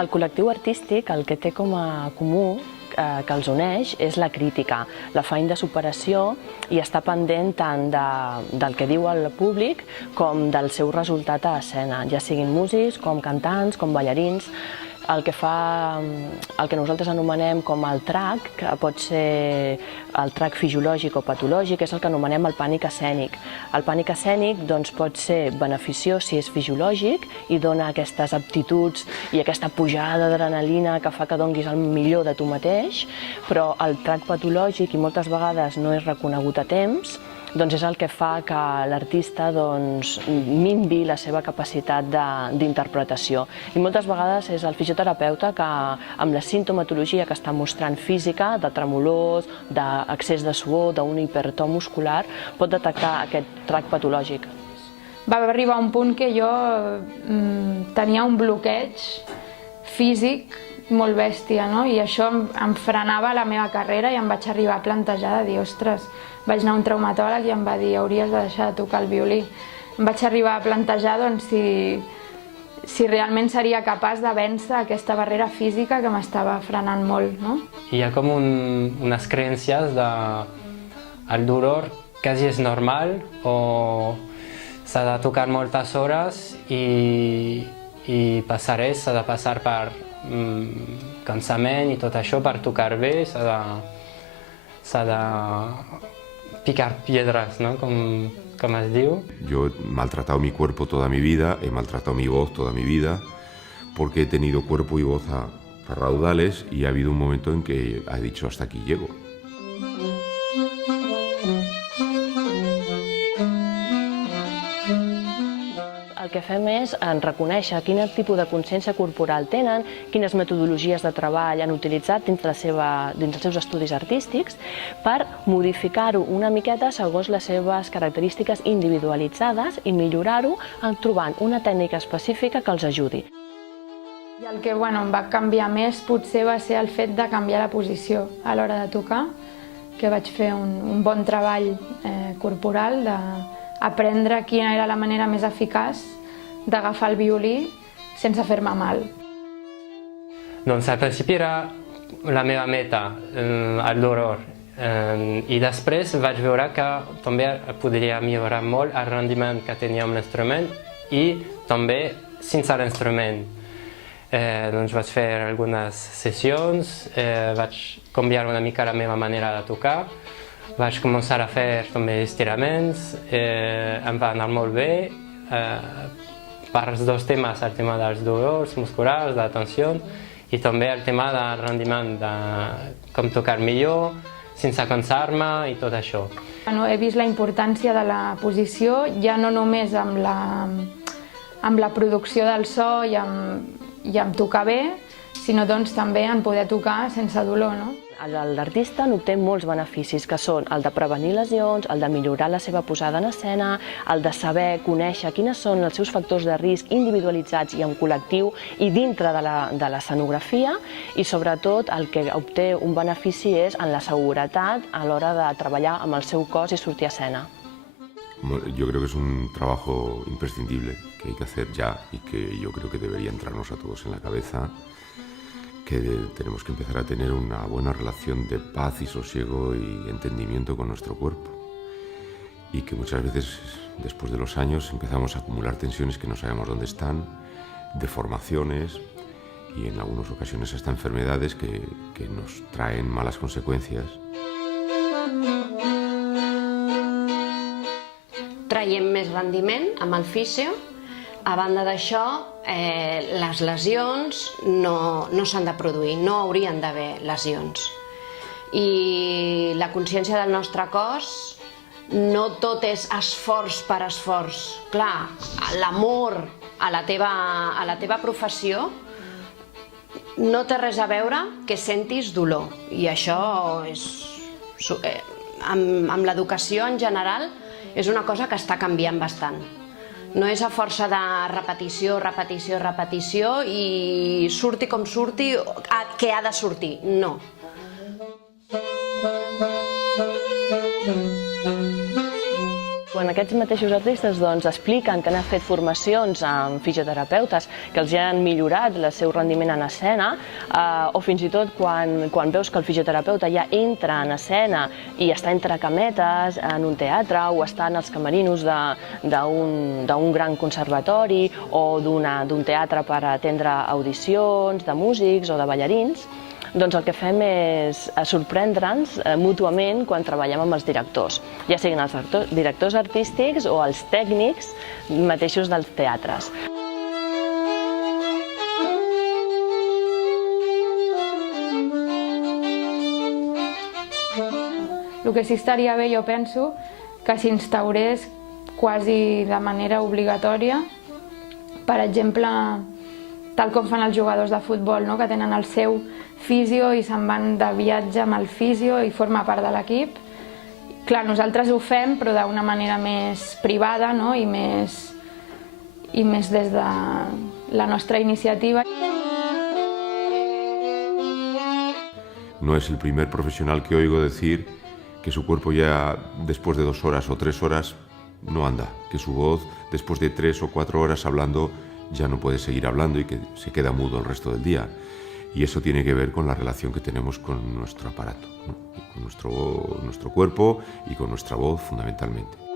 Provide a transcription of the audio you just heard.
El col·lectiu artístic el que té com a comú que els uneix és la crítica, l'afany de superació i estar pendent tant del que diu el públic com del seu resultat a escena, ja siguin músics, com cantants, com ballarins. El que nosaltres anomenem com el trac, que pot ser el trac fisiològic o patològic, és el que anomenem el pànic escènic. El pànic escènic pot ser beneficiós si és fisiològic i dona aquestes aptituds i aquesta pujada d'adrenalina que fa que donis el millor de tu mateix, però el trac patològic, i moltes vegades no és reconegut a temps, doncs és el que fa que l'artista minvi la seva capacitat d'interpretació. I moltes vegades és el fisioterapeuta que, amb la sintomatologia que està mostrant física, de tremolors, d'accés de suor, d'un hipertó muscular, pot detectar aquest trac patològic. Va arribar un punt que jo tenia un bloqueig físic molt bèstia, no? I això em frenava la meva carrera i em vaig arribar a plantejar de dir, ostres, vaig anar a un traumatòleg i em va dir, hauries de deixar de tocar el violí. Em vaig arribar a plantejar si realment seria capaç de vèncer aquesta barrera física que m'estava frenant molt, no? Hi ha com unes creences de el dolor quasi és normal o s'ha de tocar moltes hores i passar res, s'ha de passar per cansament i tot això per tocar bé, s'ha de picar piedras, ¿no? Como es diu. Yo he maltratado mi cuerpo toda mi vida, he maltratado mi voz toda mi vida, porque he tenido cuerpo y voz a raudales y ha habido un momento en que he dicho hasta aquí llego. El que fem és reconèixer quin tipus de consciència corporal tenen, quines metodologies de treball han utilitzat dins dels seus estudis artístics per modificar-ho una miqueta segons les seves característiques individualitzades i millorar-ho trobant una tècnica específica que els ajudi. I el que em va canviar més potser va ser el fet de canviar la posició a l'hora de tocar, que vaig fer un bon treball corporal d'aprendre quina era la manera més eficaç d'agafar el violí sense fer-me mal. Doncs al principi era la meva meta, el dolor, i després vaig veure que també podria millorar molt el rendiment que tenia amb l'instrument i també sense l'instrument. Doncs vaig fer algunes sessions, vaig canviar una mica la meva manera de tocar, vaig començar a fer també estiraments, em va anar molt bé per els dos temes, el tema dels dolors musculars, de la tensió, i també el tema del rendiment, de com tocar millor, sense cansar-me i tot això. He vist la importància de la posició, ja no només amb la producció del so i amb tocar bé, sinó també en poder tocar sense dolor. L'artista n'obté molts beneficis, que són el de prevenir lesions, el de millorar la seva posada en escena, el de saber, conèixer quines són els seus factors de risc individualitzats i en col·lectiu i dintre de l'escenografia, i sobretot el que obté un benefici és en la seguretat a l'hora de treballar amb el seu cos i sortir a escena. Yo creo que es un trabajo imprescindible que hay que hacer ya y que yo creo que debería entrarnos a todos en la cabeza, que tenemos que empezar a tener una buena relación de paz y sosiego y entendimiento con nuestro cuerpo, y que muchas veces después de los años empezamos a acumular tensiones que no sabemos dónde están, deformaciones y en algunas ocasiones hasta enfermedades que nos traen malas consecuencias. Traiem més rendiment amb el fisio. A banda d'això, les lesions no s'han de produir, no haurien d'haver lesions. I la consciència del nostre cos, no tot és esforç per esforç. Clar, l'amor a la teva professió no té res a veure que sentis dolor. I això, amb l'educació en general, és una cosa que està canviant bastant. No és a força de repetició, repetició, repetició i surti com surti, que ha de sortir, no. Quan aquests mateixos artistes expliquen que han fet formacions amb fisioterapeutes que els han millorat el seu rendiment en escena, o fins i tot quan veus que el fisioterapeuta ja entra en escena i està entre cametes en un teatre o està en els camerinos d'un gran conservatori o d'un teatre per atendre audicions de músics o de ballarins, doncs el que fem és sorprendre'ns mútuament quan treballem amb els directors, ja siguin els directors artístics o els tècnics mateixos dels teatres. El que sí estaria bé, jo penso, que s'instaurés quasi de manera obligatòria, per exemple, tal com fan els jugadors de futbol, que tenen el seu fisio i se'n van de viatge amb el fisio i forma part de l'equip. Clar, nosaltres ho fem, però d'una manera més privada i més des de la nostra iniciativa. No es el primer profesional que oigo decir que su cuerpo ya después de 2 horas o 3 horas no anda, que su voz después de 3 o 4 horas hablando ya no puede seguir hablando y que se queda mudo el resto del día. Y eso tiene que ver con la relación que tenemos con nuestro aparato, con nuestro cuerpo y con nuestra voz fundamentalmente.